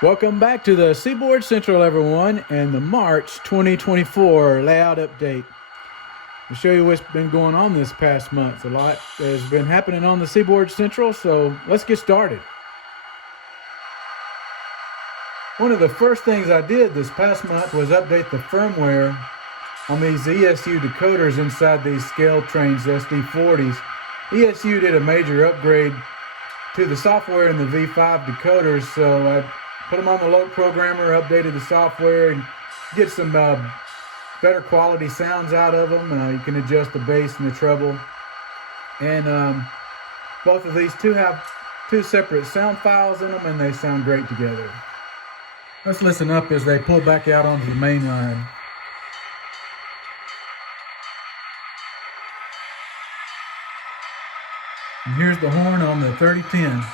Welcome back to the Seaboard Central, everyone, and the March 2024 layout update. I'll show you what's been going on this past month. A lot has been happening on the Seaboard Central, so let's get started. One of the first things I did this past month was update the firmware on these ESU decoders inside these ScaleTrains SD40s. ESU did a major upgrade to the software in the V5 decoders, so I put them on the load programmer, updated the software, and get some better quality sounds out of them. You can adjust the bass and the treble. And both of these have two separate sound files in them, and they sound great together. Let's listen up as they pull back out onto the main line. And here's the horn on the 3010.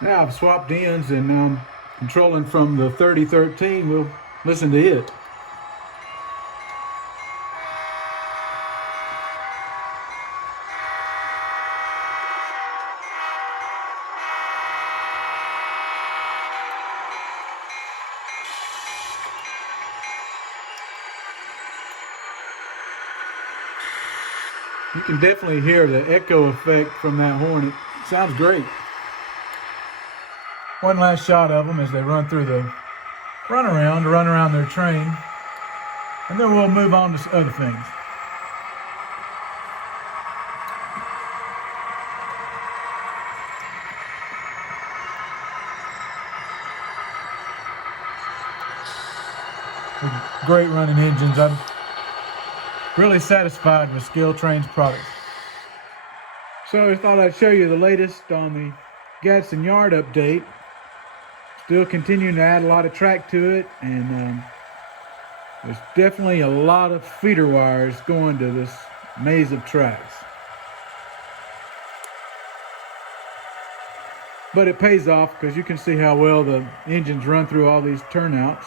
Now I've swapped ends and now I'm controlling from the 3013. We'll listen to it. You can definitely hear the echo effect from that horn. It sounds great. One last shot of them as they run through the run around their train, and then we'll move on to other things. Great running engines. I'm really satisfied with ScaleTrains products. So I thought I'd show you the latest on the Gadsden Yard update. Still continuing to add a lot of track to it, and there's definitely a lot of feeder wires going to this maze of tracks. But it pays off because you can see how well the engines run through all these turnouts.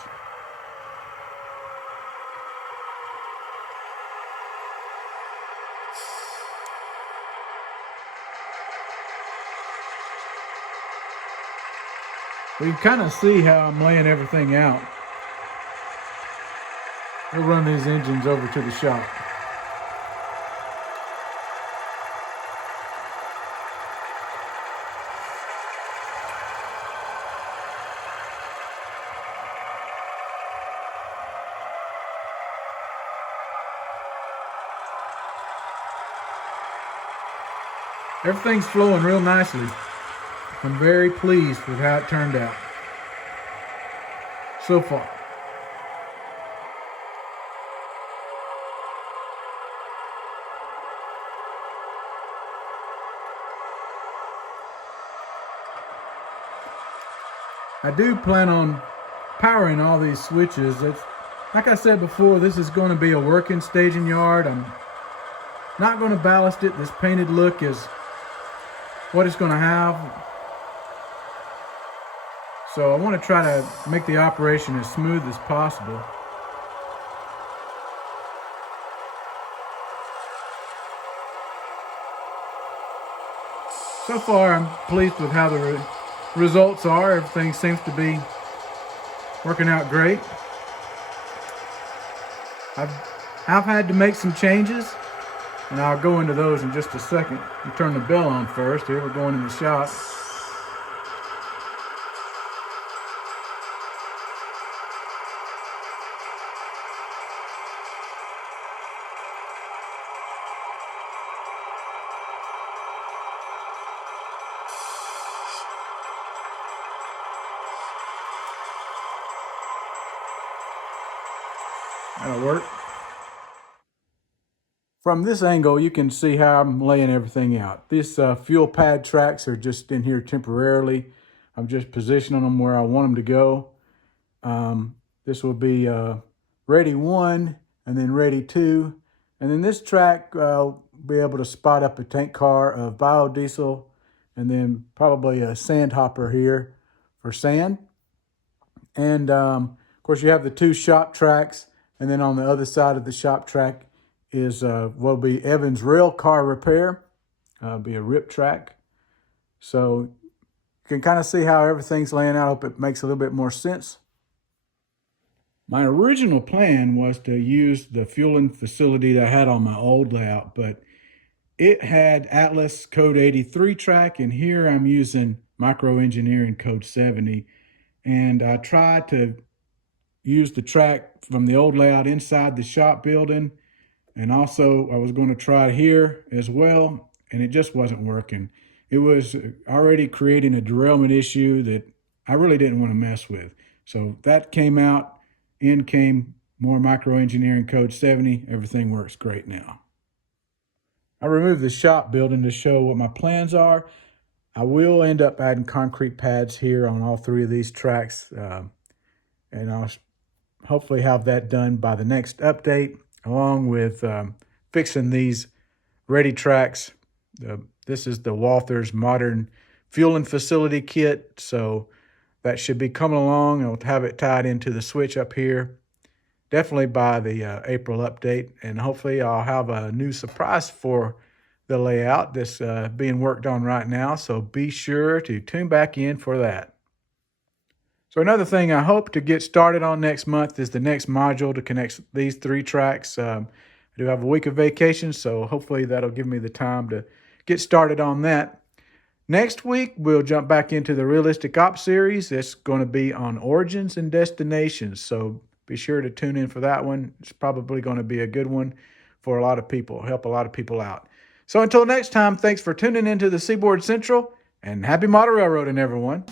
You can kind of see how I'm laying everything out. We'll run these engines over to the shop. Everything's flowing real nicely. I'm very pleased with how it turned out so far. I do plan on powering all these switches. Like I said before, this is going to be a working staging yard. I'm not going to ballast it. This painted look is what it's going to have. So I want to try to make the operation as smooth as possible. So far, I'm pleased with how the results are. Everything seems to be working out great. I've had to make some changes, and I'll go into those in just a second. You turn the bell on first. Here we're going in the shop. That'll work. From this angle, you can see how I'm laying everything out. These fuel pad tracks are just in here temporarily. I'm just positioning them where I want them to go. This will be ready 1 and then ready 2. And then this track will be able to spot up a tank car of biodiesel, and then probably a sand hopper here for sand. And of course you have the 2 shop tracks, and then on the other side of the shop track is will be Evan's rail car repair, be a rip track. So you can kind of see how everything's laying out. I hope it makes a little bit more sense. My original plan was to use the fueling facility that I had on my old layout, but it had Atlas code 83 track, and here I'm using micro engineering code 70. And I tried to use the track from the old layout inside the shop building, and also I was going to try it here as well, and it just wasn't working. It was already creating a derailment issue that I really didn't want to mess with. So that came out. In came more micro engineering code 70. Everything works great now. I removed the shop building to show what my plans are. I will end up adding concrete pads here on all 3 of these tracks, and I'll hopefully have that done by the next update, along with fixing these ready tracks. This is the Walthers Modern Fueling Facility Kit, so that should be coming along. I'll have it tied into the switch up here, definitely by the April update, and hopefully I'll have a new surprise for the layout that's being worked on right now, so be sure to tune back in for that. So another thing I hope to get started on next month is the next module to connect these 3 tracks. I do have a week of vacation, so hopefully that'll give me the time to get started on that. Next week, we'll jump back into the Realistic Ops series. It's going to be on origins and destinations, so be sure to tune in for that one. It's probably going to be a good one for a lot of people, help a lot of people out. So until next time, thanks for tuning into the Seaboard Central, and happy model railroading, everyone.